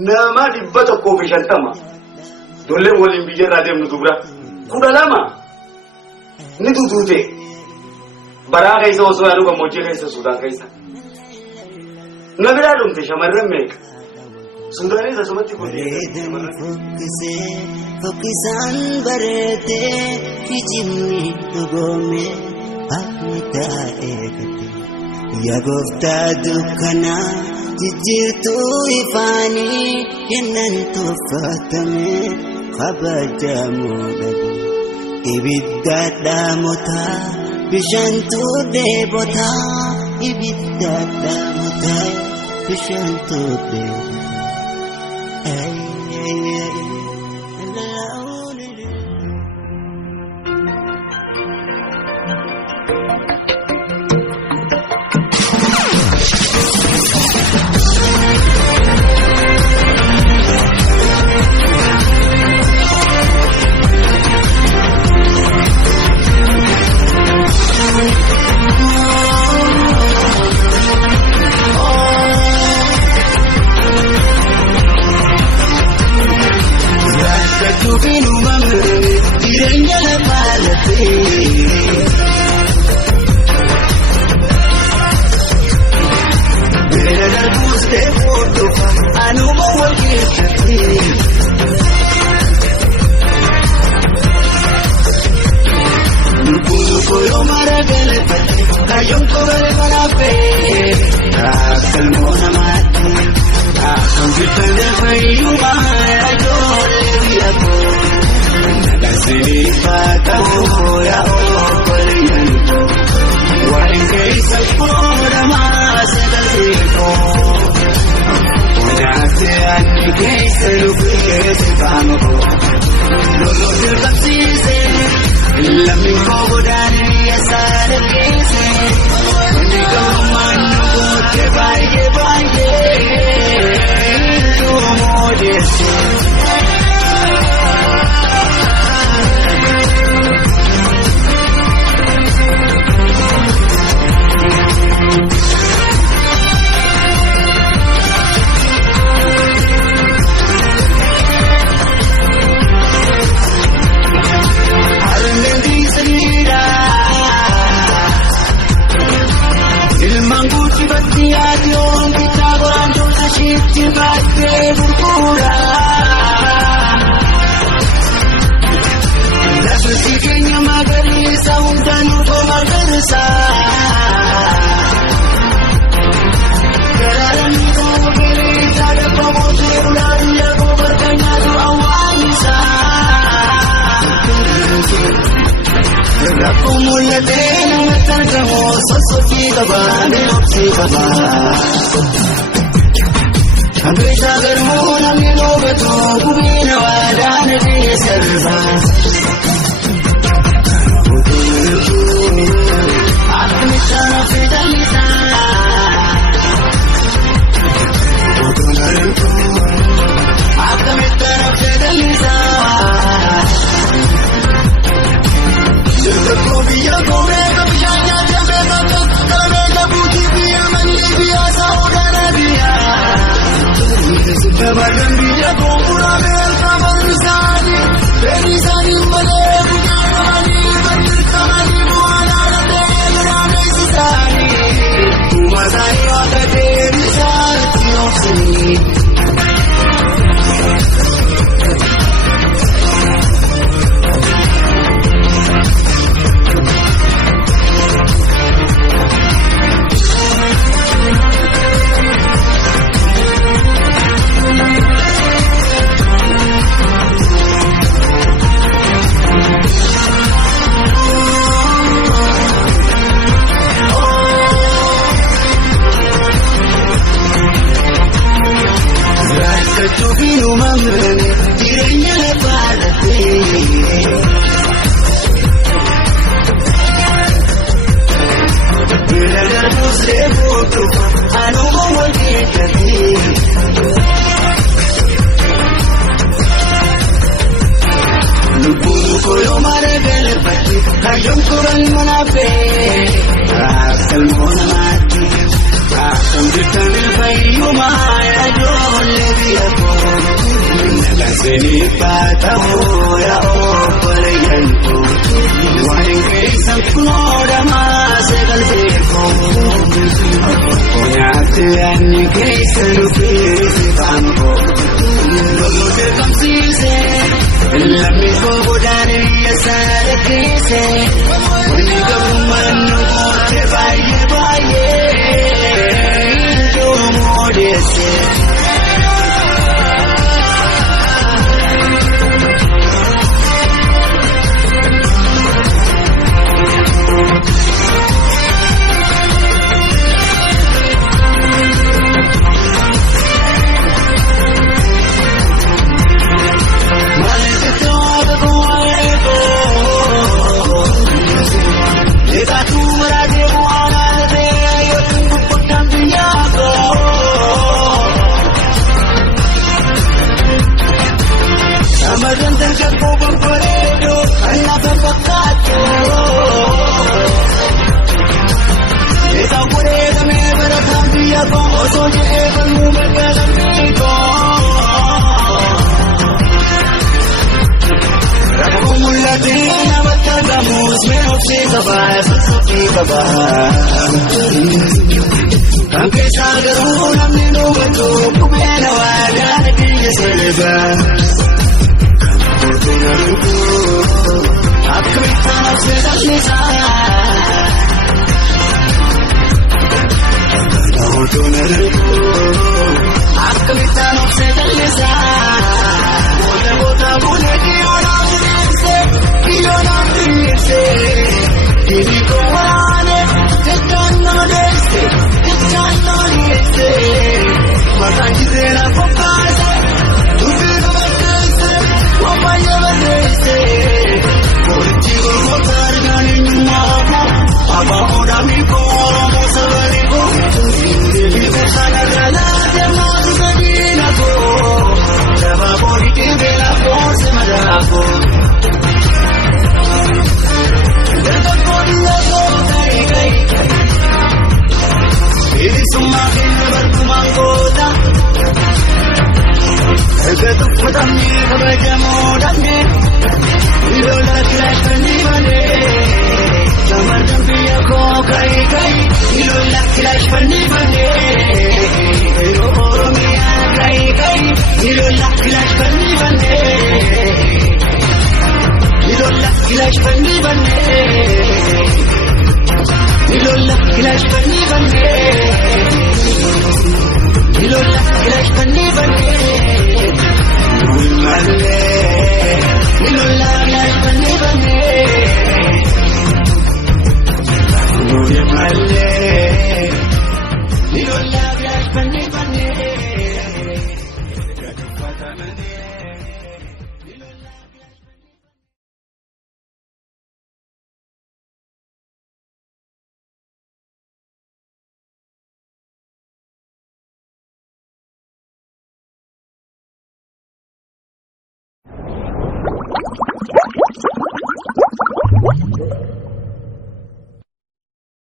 nama dibbata ko fi shantama dole walin bijin radiyam nu dubra kuda lama ni dudute bara kaisa wasu ya ruga moje kaisa sudan kaisa na bira dum te shamarran me sudani da sumati ko fokisan barete kijimni tugome akmita ekate ya gofta dukana jijirtu ifani yennan tufatame khabajamu dadu ibidda damuta bishantu debota ibidda damuta bishantu debota Come Sinipatamu ya opalayanku Waring isang kunodama sa kalbiko Punyatian ni kaisa lupiri si tampo Bagude kam sise Lami ko budari ya sada kise Wani ka kumanu kote baye baye Indo mo dese Angke sagaru namni nuwatu kumena wala nadiya seleba Kutunaruku akrita nafsedalisa Kutunaruku akrita nafsedalisa Bota bota bune kiyona dirse kiyona dirse Kini kowane tekano dese tekano dese Makanjire na pokase Tudiro dese Wapaya dese Kurchigo motar gani nyumako Aba oda miko Musabari ko Vivo sana gana Temadu kadina ko Jaba bori kibela Forse madako Sumakin berkumangkota Ketuk petani kebajamu dami Idola kilasan di mana Zaman jampi aku kai-kai Idola kilasan di mana Ido orangnya kai-kai Idola kilasan di mana Idola kilasan di mana Idola kilasan di mana Ilola kilash pani bane Mulmale Ilola kilash pani bane Mulmale Ilola kilash pani bane What?